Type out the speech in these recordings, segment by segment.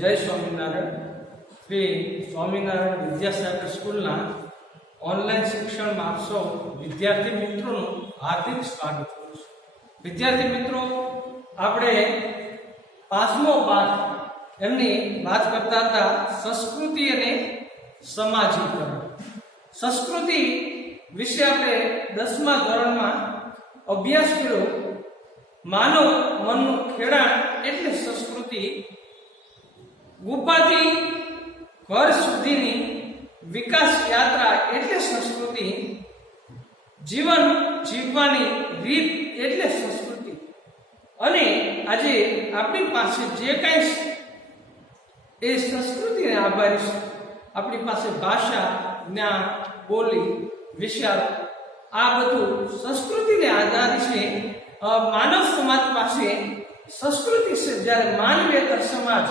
જય સ્વામિનારાયણ. શ્રી સ્વામિનારાયણ વિદ્યાસાગર સ્કૂલના ઓનલાઈન શિક્ષણમાં આપ સૌ વિદ્યાર્થી મિત્રોનું હાર્દિક સ્વાગત કરું છું. વિદ્યાર્થી મિત્રો, આપણે 5મો પાઠ એમની વાત કરતા હતા સંસ્કૃતિ અને સમાજીકરણ. સંસ્કૃતિ વિશે આપણે 10મા ધોરણમાં અભ્યાસ કર્યો. માનવ મનનું ખેડાણ એટલે સંસ્કૃતિ. ગુફાથી ઘર સુધીની વિકાસ યાત્રા એટલે સંસ્કૃતિ. જીવન જીવવાની રીત એટલે સંસ્કૃતિ. અને આજે આપણી પાસે જે કાંઈ એ સંસ્કૃતિને આભારી છે. આપણી પાસે ભાષા, જ્ઞાન, બોલી, વિચાર, આ બધું સંસ્કૃતિને આધારિત છે. માનવ સમાજ પાસે સંસ્કૃતિ છે, જ્યારે માનવેતર સમાજ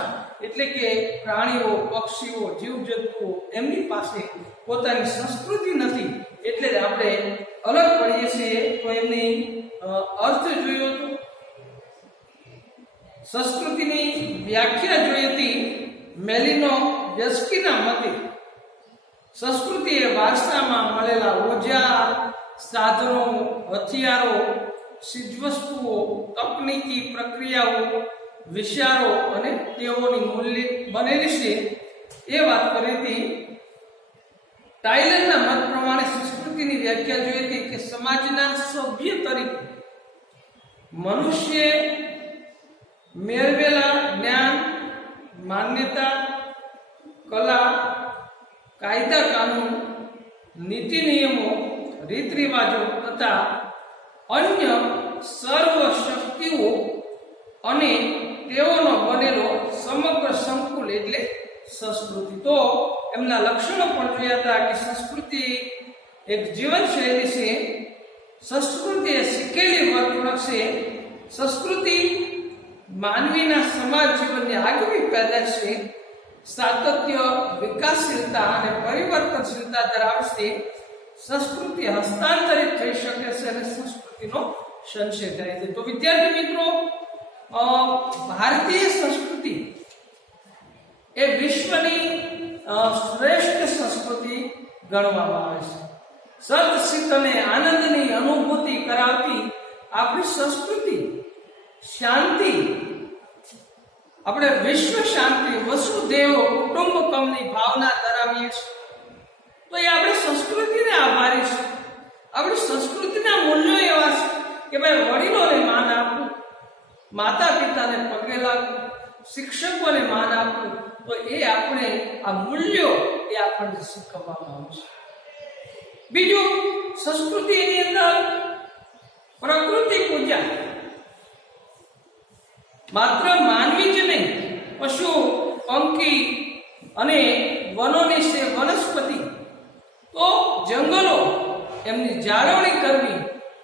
એટલે કે પ્રાણીઓ, પક્ષીઓ, જીવજંતુઓ એમની પાસે પોતાની સંસ્કૃતિ નથી. એટલે આપણે અલગ પડીએ છીએ. તો એમની અર્થ જોયો હતો. સંસ્કૃતિની વ્યાખ્યા જોઈ હતી. મેલિનો યસ્કીના મતે સંસ્કૃતિ એ વારસામાં મળેલા ઓજાર, સાધનો, હથિયારો, ચીજવસ્તુઓ, તકનીકી પ્રક્રિયાઓ, વિચારો અને તેઓની મૂલ્ય બનેલી છે. એ વાત કરી હતી. ટાયલરના મત પ્રમાણે સંસ્કૃતિની વ્યાખ્યા જોઈ હતી કે સમાજના સભ્ય તરીકે મનુષ્ય મેળવેલા જ્ઞાન, માન્યતા, કલા, કાયદા કાનૂન, નીતિ નિયમો, રીત રિવાજો તથા અન્ય સર્વ શક્તિઓ અને તેઓનો બનેલો સમગ્ર સંકુલ એટલે સંસ્કૃતિ. તો એમના લક્ષણો પણ જોયા હતા કે સંસ્કૃતિ એક જીવનશૈલી છે. સંસ્કૃતિ એ શીખેલી વર્તણૂક છે. સંસ્કૃતિ માનવીના સમાજ જીવનની આગવી પેદાશ છે. સાતત્ય, વિકાસશીલતા અને પરિવર્તનશીલતા ધરાવે છે. સંસ્કૃતિ હસ્તાંતરિત થઈ શકે છે અને સંસ્કૃતિનો સંશય થાય છે. તો વિદ્યાર્થી મિત્રો, ભારતીય સંસ્કૃતિ એ વિશ્વની શ્રેષ્ઠ સંસ્કૃતિ ગણવામાં આવે છે. સત, સિદ્ધ અને આનંદની અનુભૂતિ કરાવતી આપણી સંસ્કૃતિ શાંતિ, આપણે વિશ્વ શાંતિ, વસુધૈવ કુટુંબકમની ભાવના ધરાવીએ છીએ. તો એ આપણી સંસ્કૃતિને આભારી છે. આપણી સંસ્કૃતિના મૂલ્યો એવા છે કે ભાઈ વડીલોને માન આપવું, માતા પિતાને પગે લાગવું, શિક્ષકોને માન આપવું. તો એ આપણે આ મૂલ્યો એ આપણને શીખવવામાં આવે છે. બીજું, સંસ્કૃતિની અંદર પ્રકૃતિ પૂજા. માત્ર માનવી જ નહીં, પશુ, પંખી અને વનોની છે વનસ્પતિ, તો જંગલો, એમની જાળવણી કરવી,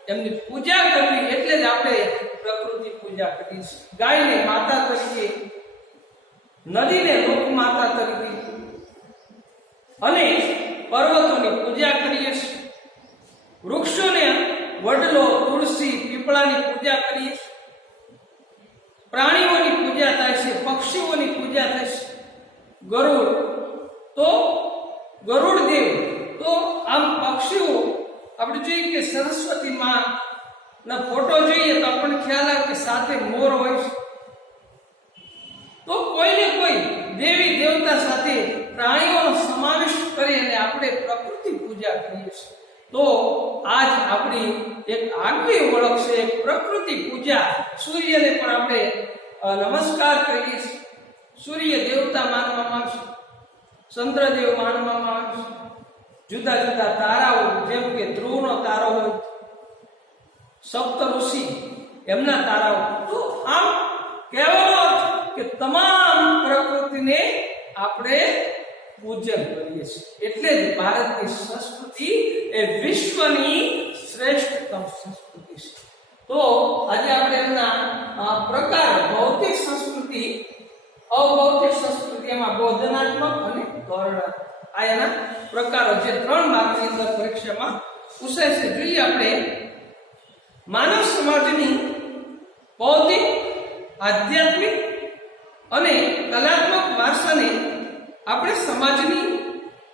એમની પૂજા કરવી એટલે જ આપણે પ્રકૃતિ પૂજા કરીએ છીએ. ગાયને માતા તરીકે, નદીને લોકમાતા તરીકે અને પર્વતોની પૂજા કરીએ છીએ. વૃક્ષોને વડલો, તુલસી, પીપળાની પૂજા કરીએ છીએ. પ્રાણીઓની પૂજા થાય છે, પક્ષીઓની પૂજા થાય છે. ગરુડ, તો ગરુડ દેવ, તો આમ પક્ષીઓ આપણે જોઈએ કે સરસ્વતી માં ના ફોટો જોઈએ તો આપણને ખ્યાલ આવે કે સાથે મોર હોય છે. તો કોઈને કોઈ દેવી દેવતા સાથે પ્રાણીઓનો સમાવેશ કરી અને આપણે પ્રકૃતિ પૂજા કરીએ છીએ. તો આજ આપણી એક આગવી ઓળખ છે, પ્રકૃતિ પૂજા. સૂર્યને પણ આપણે નમસ્કાર કરીએ છીએ. સૂર્ય દેવતા માનવામાં આવે છે, ચંદ્રદેવ માનવામાં આવે છે. જુદા જુદા તારાઓ, જેમ કે ધ્રુવનો તારો હોય, સપ્ત ઋષિ એમના તારાઓ. તો આમ કહેવાનો કે તમામ પ્રકૃતિને આપણે પૂજન કરીએ છીએ. એટલે જ ભારતની સંસ્કૃતિ એ વિશ્વની શ્રેષ્ઠતમ સંસ્કૃતિ છે. તો આજે આપણે એમના પ્રકાર, ભૌતિક સંસ્કૃતિ, અભૌતિક સંસ્કૃતિ, એમાં બોધનાત્મક અને ધોરણાત્મક, આ એના પ્રકારો જે 3 માર્કની અંદર પરીક્ષામાં પૂછાય છે. જોઈએ આપણે માનવ સમાજની ભૌતિક, આધ્યાત્મિક અને કલાત્મક વારસાને આપણે સમાજની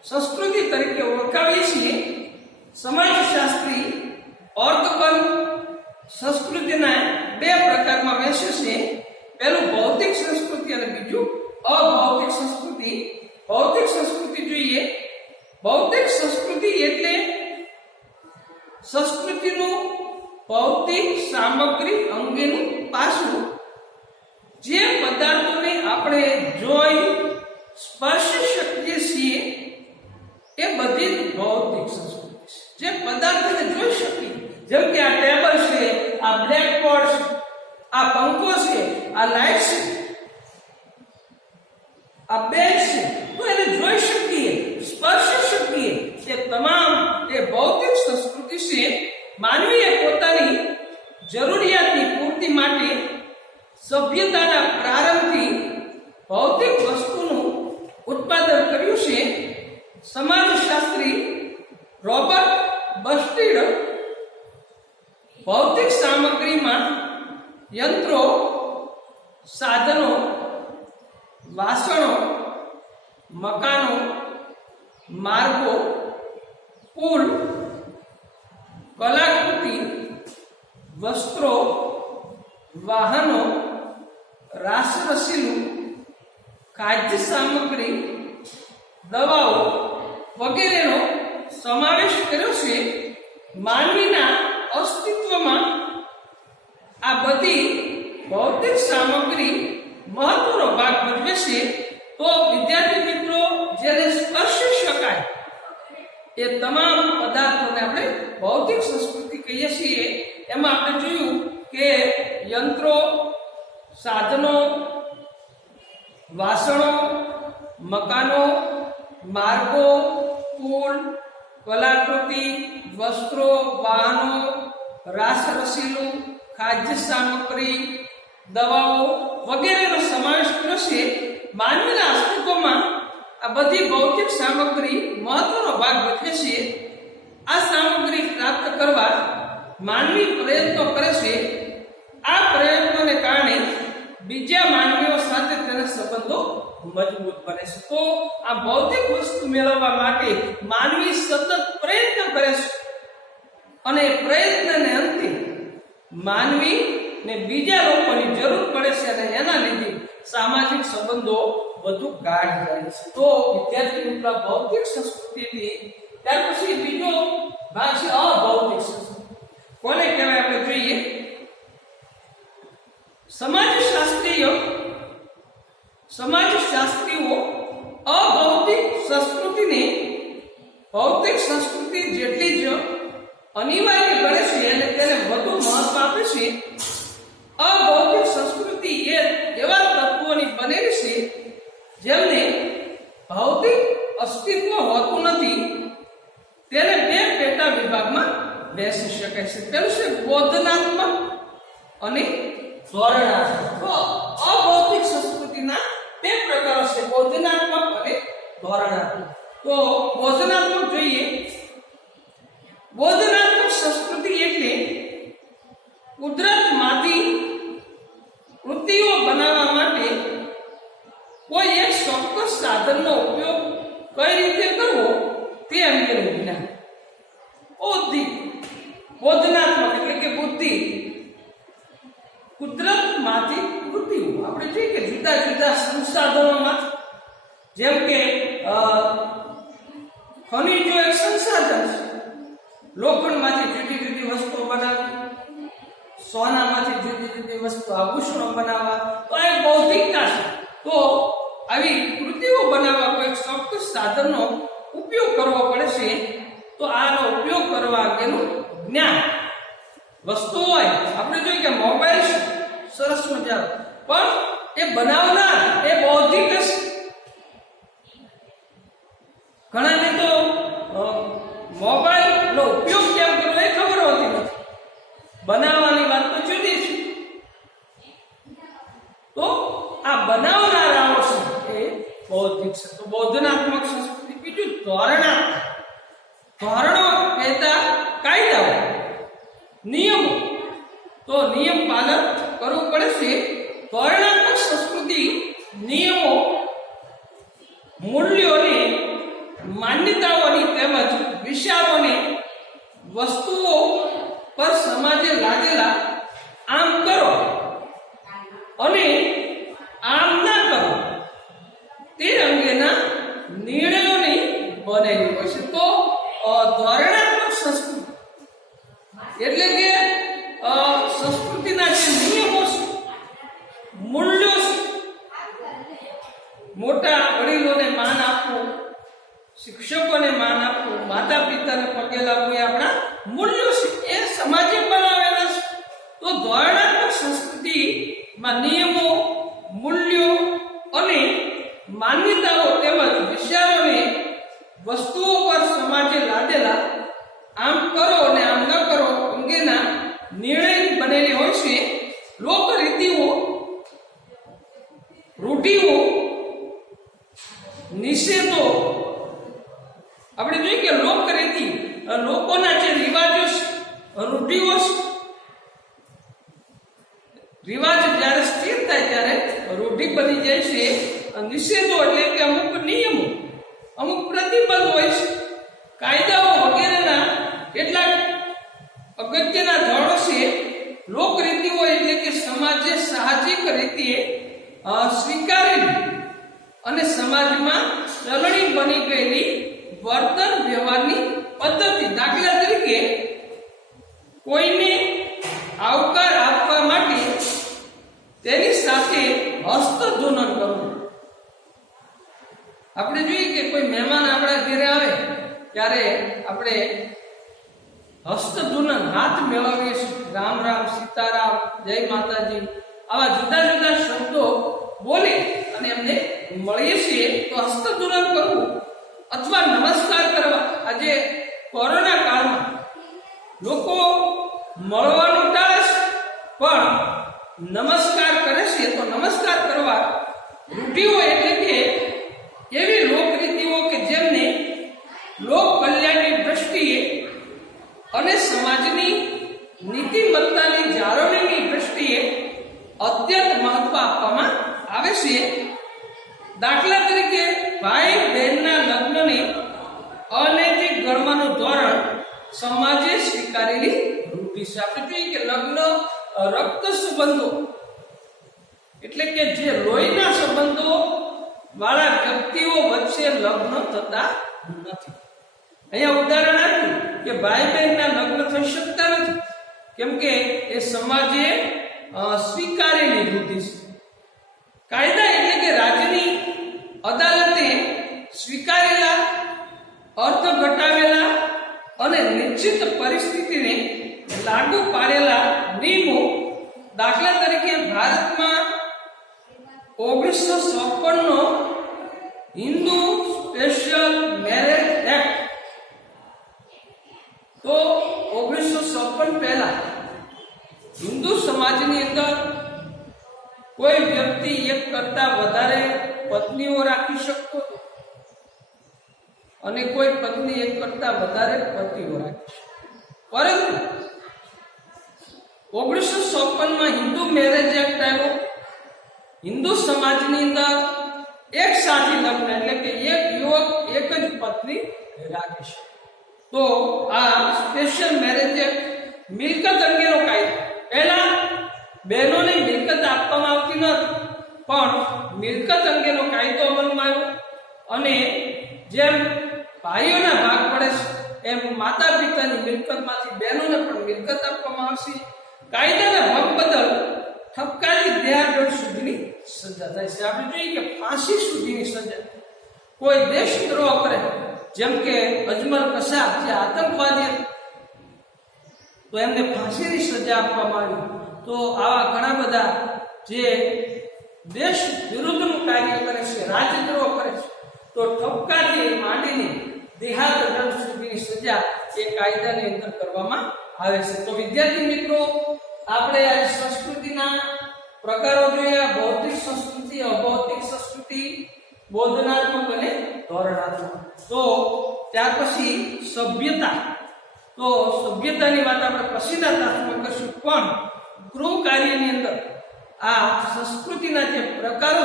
સંસ્કૃતિ તરીકે ઓળખાવીએ છીએ. સમાજશાસ્ત્રી ઓર્ગન સંસ્કૃતિના બે પ્રકારમાં વહેંચે છે. પહેલું ભૌતિક સંસ્કૃતિ અને બીજું અભૌતિક સંસ્કૃતિ. ભૌતિક સંસ્કૃતિ જોઈએ. ભૌતિક સંસ્કૃતિ એટલે સંસ્કૃતિનું ભૌતિક સામગ્રી અંગેનું પાસું. જે પદાર્થોને આપણે જોઈ સ્પર્શી શકીએ છીએ એ બધી ભૌતિક સંસ્કૃતિ છે. જે પદાર્થોને જોઈ શકીએ, જેમ કે આ ટેબલ છે, આ બ્લેકબોર્ડ છે, આ પંખો છે, આ લાઇટ છે, આ બેગ છે, તો એને જોઈ શકીએ, સ્પર્શી શકીએ. એ તમામ એ ભૌતિક સંસ્કૃતિ છે. માનવીએ પોતાની જરૂરિયાતની પૂર્તિ માટે સભ્યતાના પ્રારંભથી ભૌતિક વસ્તુનું ઉત્પાદન કર્યું છે. સમાજશાસ્ત્રી રોબર્ટ બસ્ટીડ ભૌતિક સામગ્રીમાં યંત્રો, સાધનો, વાસણો, મકાનો, માર્ગો, પુલ, કલાકૃતિ, વસ્ત્રો, વાહનો, રાસરસીલું, ખાદ્ય સામગ્રી, દવાઓ વગેરેનો સમાવેશ કર્યો છે. માનવીના અસ્તિત્વમાં આ બધી ભૌતિક સામગ્રી મહત્વનો ભાગ ભજવે છે. તો વિદ્યાર્થી મિત્રો, જેને સ્પર્શી શકાય એ તમામ પદાર્થોને આપણે ભૌતિક સંસ્કૃતિ કહીએ છીએ. એમાં આપણે જોયું કે યંત્રો, સાધનો, વાસણો, મકાનો, માર્ગો, પુલ, કલાકૃતિ, વસ્ત્રો, વાહનો, રાસરસીલું, ખાદ્ય સામગ્રી, દવાઓ વગેરેનો સમાવેશ કર્યો છે. માનવીના અસ્તિત્વમાં આ બધી ભૌતિક સામગ્રી મહત્વનો ભાગ ભજવે છે. આ સામગ્રી પ્રાપ્ત કરવા માનવી પ્રયત્નો કરે છે. આ પ્રયત્નોને કારણે બીજા માનવીઓ સાથે તેના સંબંધો મજબૂત બને છે. તો આ ભૌતિક વસ્તુ મેળવવા માટે માનવી સતત પ્રયત્ન કરે છે અને પ્રયત્નને અંતે માનવીને બીજા લોકોની જરૂર પડે છે અને એના લીધે સામાજિક સંબંધો વધુ ગાઢ થાય છે. તો વિદ્યાર્થી મિત્રો, ભૌતિક સંસ્કૃતિથી ત્યાર પછી બીજો ભાગ છે અભૌતિક સંસ્કૃતિ. કોને કહેવાય આપણે જોઈએ. સમાજશાસ્ત્રીઓ અભૌતિક સંસ્કૃતિને ભૌતિક સંસ્કૃતિ જેટલી જ અનિવાર્ય ગણે છે અને તેને વધુ મહત્વ આપે છે. અભૌતિક સંસ્કૃતિ એ એવા તત્વોની બનેલી છે જેમને ભૌતિક અસ્તિત્વ હોતું નથી. તેને બે પેટા વિભાગમાં વહેંચી શકાય છે. પહેલું છે બોધનાત્મક અને ધોરણાત્મક. અભૌતિક સંસ્કૃતિના બે પ્રકારો છે, બોધનાત્મક અને ધોરણાત્મક. તો બોધનાત્મક જોઈએ. બોધનાત્મક સંસ્કૃતિ એટલે કુદરતમાંથી કૃતિઓ બનાવવા માટે કોઈ એક ચોક્કસ સાધનનો ઉપયોગ કઈ રીતે કરવો તે અંગેનું જ્ઞાન. બોધનાત્મક એટલે કે બુદ્ધિ. કુદરતમાંથી કૃતિઓ આપણે જોઈએ કે જુદા જુદા સંસાધનોમાં, જેમ કે ખનિજો એક સંસાધન છે. લોખંડમાંથી જુદી જુદી વસ્તુઓ બનાવવી, સોનામાંથી જુદી જુદી વસ્તુ આભૂષણો બનાવવા, તો એ બૌદ્ધિકતા છે. તો આવી કૃતિઓ બનાવવા કોઈ ચોક્કસ સાધનનો ઉપયોગ કરવો પડે છે. તો આનો ઉપયોગ કરવા અંગેનું જ્ઞાન. વસ્તુ હોય, આપણે જોઈએ કે મોબાઈલ છે, સરસ મજા, પણ એ બનાવનાર એ બૌદ્ધિક છે. ઘણાને તો મોબાઈલનો ઉપયોગ કેમ કરવો એ ખબર હોતી નથી. બનાવવાની વાત તો જુદી છે. તો આ બનાવનારાઓ છે એ બૌદ્ધિક છે. તો બોધનાત્મક સંસ્કૃતિ. બીજું ધોરણાત્મક. ધોરણો કહેતા કાયદાઓ, નિયમો. તો નિયમ પાલન કરવું પડે છે. ધોરણાત્મક સંસ્કૃતિ નિયમો માન્યતાઓની તેમજ વિચારોને વસ્તુઓ પર સમાજે લાદેલા આમ કરો અને આમ ના કરો તે અંગેના નિર્ણયોની બનેલી હોય છે. તો ધોરણાત્મક સંસ્કૃતિ એટલે કે સંસ્કૃતિના જે નિયમો છે, મૂલ્યો છે, મોટા વડીલોને માન આપવું, શિક્ષકોને માન આપવું, માતા પિતાને પગે લાગવું એ આપણા મૂલ્યો છે, એ સમાજે બનાવેલા છે. તો ધોરણાત્મક સંસ્કૃતિમાં નિયમો, મૂલ્યો અને માન્યતાઓ તેમજ વિચારોને વસ્તુઓ પર સમાજે લાદેલા આમ કરો અને આમ ન કરો અંગેના નિર્ણય બનેલી હોય છે. લોકરીતિઓ, રૂઢિઓ, નિષેધો આપણે જોઈએ કે લોકરીતિ લોકોના જે રિવાજો છે, રૂઢિઓ છે, રિવાજ જ્યારે સ્થિર થાય ત્યારે રૂઢિ બની જાય છે. નિષેધો એટલે કે અમુક નિયમો, અમુક પ્રતિબંધ હોય છે, કાયદાઓ વગેરેના કેટલાક અગત્યના ધોરણો છે. લોકરીતિઓ એટલે કે સમાજે સાહજિક રીતે સ્વીકારેલી અને સમાજમાં ચલણી બની ગયેલી વર્તન વ્યવહારની પદ્ધતિ. દાખલા તરીકે કોઈને આવકાર આપવા માટે તેની સાથે હસ્તધૂનન કરવું. આપણે જોઈએ કે કોઈ મહેમાન આપણા ઘરે આવે ત્યારે આપણે હસ્તધૂનન હાથ મેળવીએ છીએ. રામ રામ, સીતારામ, જય માતાજી આવા જુદા જુદા શબ્દો બોલે અને એમને મળીએ છીએ. તો હસ્તધૂનન કરવું અથવા નમસ્કાર કરવા. આજે કોરોના કાળમાં લોકો મળવાનું ટાળે છે પણ નમસ્કાર કરે છે. તો નમસ્કાર કરવા રૂઢિઓ એટલે કે એવી લોકરીતિઓ કે જેમને લોક કલ્યાણની દ્રષ્ટિએ અને સમાજની નીતિમત્તાની જાળવણીની દ્રષ્ટિએ અત્યંત મહત્વ આપવામાં આવે છે. દાખલા તરીકે ભાઈ બહેનના લગ્નને અનૈતિક ગણવાનું ધોરણ સમાજે સ્વીકારેલી રૂઢિ છે. આપણે જોઈએ કે લગ્ન રક્ત સંબંધો એટલે કે જે લોહીના સંબંધો વાળા વ્યક્તિઓ વચ્ચે લગ્ન થતા નથી. અહીંયા ઉદાહરણ આપ્યું કે ભાઈ બહેનના લગ્ન થઈ શકતા નથી કેમ કે એ સમાજે સ્વીકારેલી રૂઢિ છે. કાયદા એટલે કે રાજ્યની અદાલતે સ્વીકારેલા, અર્થ ઘટાવેલા અને નિશ્ચિત પરિસ્થિતિને લાગુ પાડેલા નિયમો. દાખલા તરીકે ભારતમાં 1956 નો હિન્દુ સ્પેશિયલ મેરેજ એક્ટ. તો 1956 પહેલા હિન્દુ સમાજની અંદર કોઈ વ્યક્તિ એક કરતા વધારે પત્નીઓ રાખી શકતો હતો અને કોઈ પત્ની એક કરતા વધારે પતિઓ રાખી શકતો. પરંતુ 1956 માં હિન્દુ મેરેજ એક્ટ આવ્યો. હિન્દુ સમાજની અંદર એક સાથી લગ્ન એટલે કે એક યુવક એક જ પત્ની રાખી શકે. તો આ સ્પેશિયલ મેરેજ એક્ટ મિલકત અંગેનો કાયદો. પહેલા બહેનોને મિલકત આપવામાં આવતી નથી પણ મિલકત અંગેનો કાયદો અમલમાં આવ્યો અને જેમ ભાઈઓના ભાગ પડે છે એમ માતા પિતાની મિલકતમાંથી બહેનોને પણ મિલકત આપવામાં આવશે. કાયદાના ભંગ બદલ ઠપકારી દેહાડોળ સુધીની સજા થાય છે. આપણે જોઈએ કે ફાંસી સુધીની સજા. કોઈ દેશદ્રોહ કરે જેમ કે અજમલ કસાબ જે આતંકવાદી તો એમને ફાંસીની સજા આપવામાં આવી. તો આવા ઘણા બધા જે દેશ વિરુદ્ધનું કાર્ય કરે છે, રાજદ્રોહ કરે છે, તો ઠપકારી માંડીને દેહાત દંડ સુધીની સજા એ કાયદાની અંદર કરવામાં આવે છે. તો વિદ્યાર્થી મિત્રો, આપણે આ સંસ્કૃતિના પ્રકારો જોયા: ભૌતિક સંસ્કૃતિ, અભૌતિક સંસ્કૃતિ, બોધનાત્મક અને ધોરણાત્મક. તો ત્યાર પછી સભ્યતા. તો સભ્યતાની વાત આપણે પછીના તાસમાં કરશું પણ ગૃહ કાર્યની અંદર આ સંસ્કૃતિના જે પ્રકારો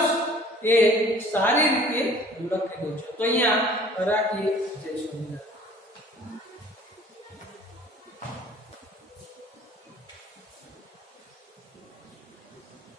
એ સારી રીતે લખેલું છે. તો અહીંયા રાખીએ. જય સ્વામિનારાયણ.